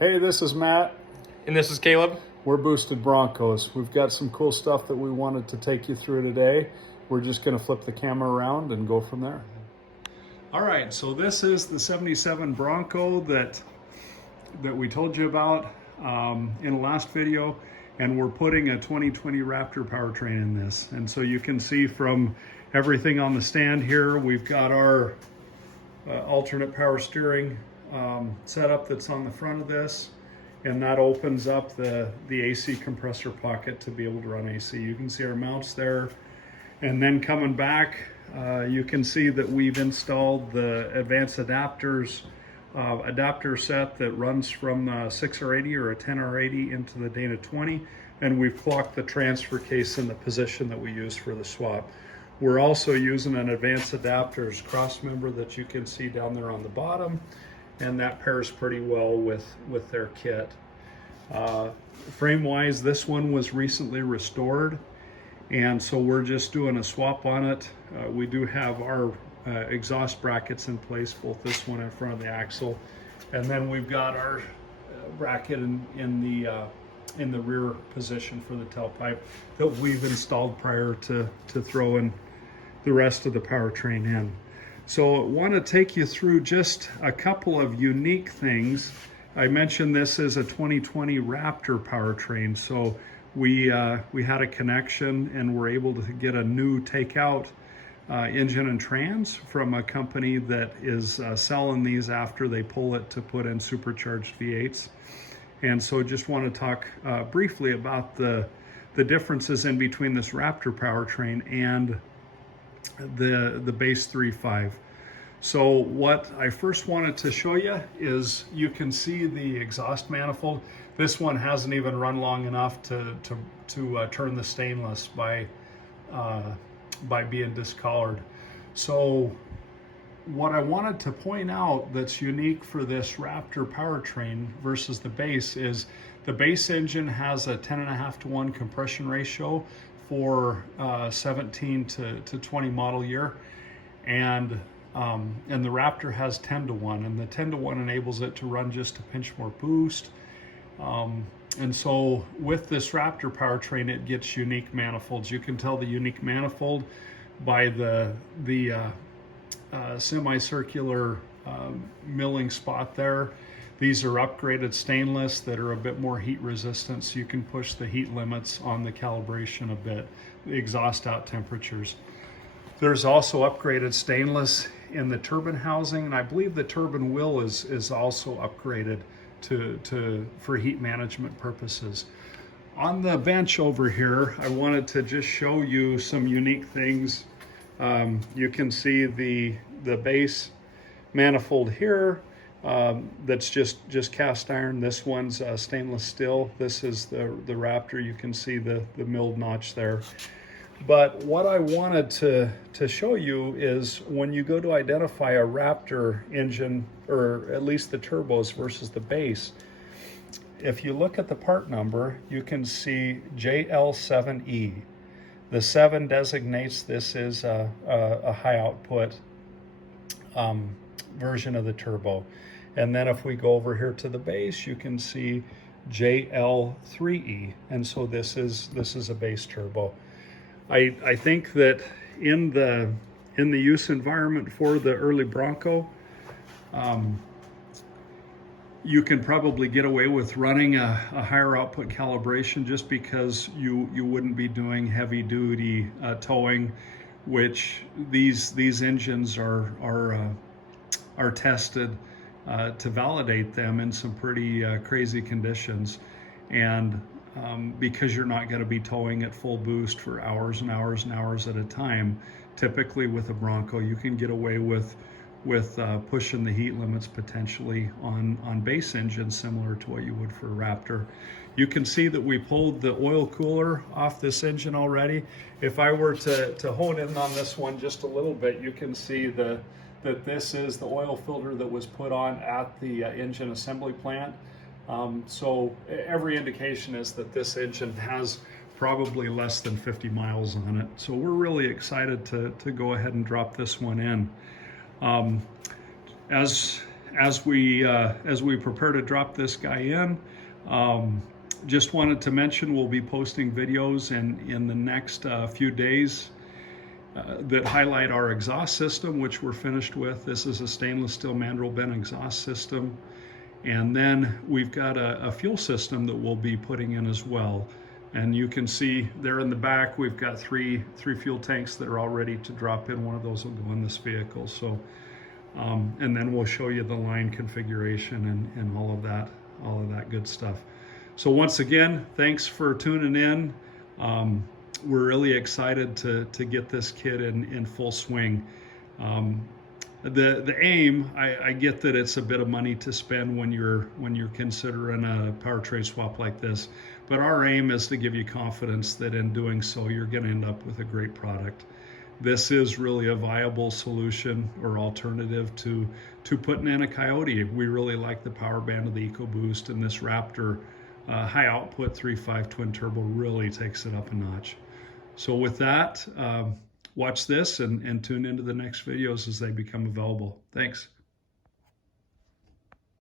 Hey, this is Matt. And this is Caleb. We're Boosted Broncos. We've got some cool stuff that we wanted to take you through today. We're just going to flip the camera around and go from there. All right, so this is the 77 Bronco that we told you about in the last video, and we're putting a 2020 Raptor powertrain in this. And so you can see from everything on the stand here, we've got our alternate power steering setup that's on the front of this, and that opens up the AC compressor pocket to be able to run AC. You can see our mounts there, and then coming back you can see that we've installed the advanced adapters adapter set that runs from a 6R80 or a 10R80 into the Dana 20, and we've clocked the transfer case in the position that we use for the swap. We're also using an advanced adapters cross member that you can see down there on the bottom, and that pairs pretty well with their kit. Frame wise, this one was recently restored, and so we're just doing a swap on it. We do have our exhaust brackets in place, both this one in front of the axle, and then we've got our bracket in the rear position for the tailpipe that we've installed prior to throwing the rest of the powertrain in. So I want to take you through just a couple of unique things. I mentioned this is a 2020 Raptor powertrain, so we had a connection and were able to get a new takeout engine and trans from a company that is selling these after they pull it to put in supercharged V8s. And so just want to talk briefly about the differences in between this Raptor powertrain and the base 3.5. So what I first wanted to show you is you can see the exhaust manifold. This one hasn't even run long enough to turn the stainless by being discolored. So what I wanted to point out that's unique for this Raptor powertrain versus the base is the base engine has a 10.5 to 1 compression ratio for 17 to 20 model year, and the Raptor has 10 to 1, and the 10 to 1 enables it to run just a pinch more boost. And so with this Raptor powertrain, it gets unique manifolds. You can tell the unique manifold by the semicircular milling spot there. These are upgraded stainless that are a bit more heat resistant, so you can push the heat limits on the calibration a bit, the exhaust out temperatures. There's also upgraded stainless in the turbine housing, and I believe the turbine wheel is also upgraded for heat management purposes. On the bench over here, I wanted to just show you some unique things. You can see the base manifold here. That's just cast iron. This one's stainless steel. This is the Raptor. You can see the milled notch there. But what I wanted to show you is when you go to identify a Raptor engine, or at least the turbos versus the base, if you look at the part number, you can see JL7E. The 7 designates this is a high output version of the turbo. And then if we go over here to the base, you can see JL3E, and so this is a base turbo. I think that in the use environment for the early Bronco, you can probably get away with running a higher output calibration just because you wouldn't be doing heavy duty towing, which these engines are tested to validate them in some pretty crazy conditions. And because you're not going to be towing at full boost for hours and hours and hours at a time, typically with a Bronco you can get away with pushing the heat limits potentially on base engines similar to what you would for a Raptor. You can see that we pulled the oil cooler off this engine already. If I were to hone in on this one just a little bit, you can see that this is the oil filter that was put on at the engine assembly plant. So every indication is that this engine has probably less than 50 miles on it. So we're really excited to go ahead and drop this one in. As as we prepare to drop this guy in, just wanted to mention we'll be posting videos in the next few days that highlight our exhaust system, which we're finished with. This is a stainless steel mandrel bent exhaust system. And then we've got a fuel system that we'll be putting in as well. And you can see there in the back, we've got three fuel tanks that are all ready to drop in. One of those will go in this vehicle. So, and then we'll show you the line configuration and all of that good stuff. So once again, thanks for tuning in. We're really excited to get this kit in full swing. The aim, I get that it's a bit of money to spend when you're considering a powertrain swap like this, but our aim is to give you confidence that in doing so you're going to end up with a great product. This is really a viable solution or alternative to putting in a Coyote. We really like the power band of the Ecoboost, and this Raptor high output 3.5 twin turbo really takes it up a notch. So with that, watch this and tune into the next videos as they become available. Thanks.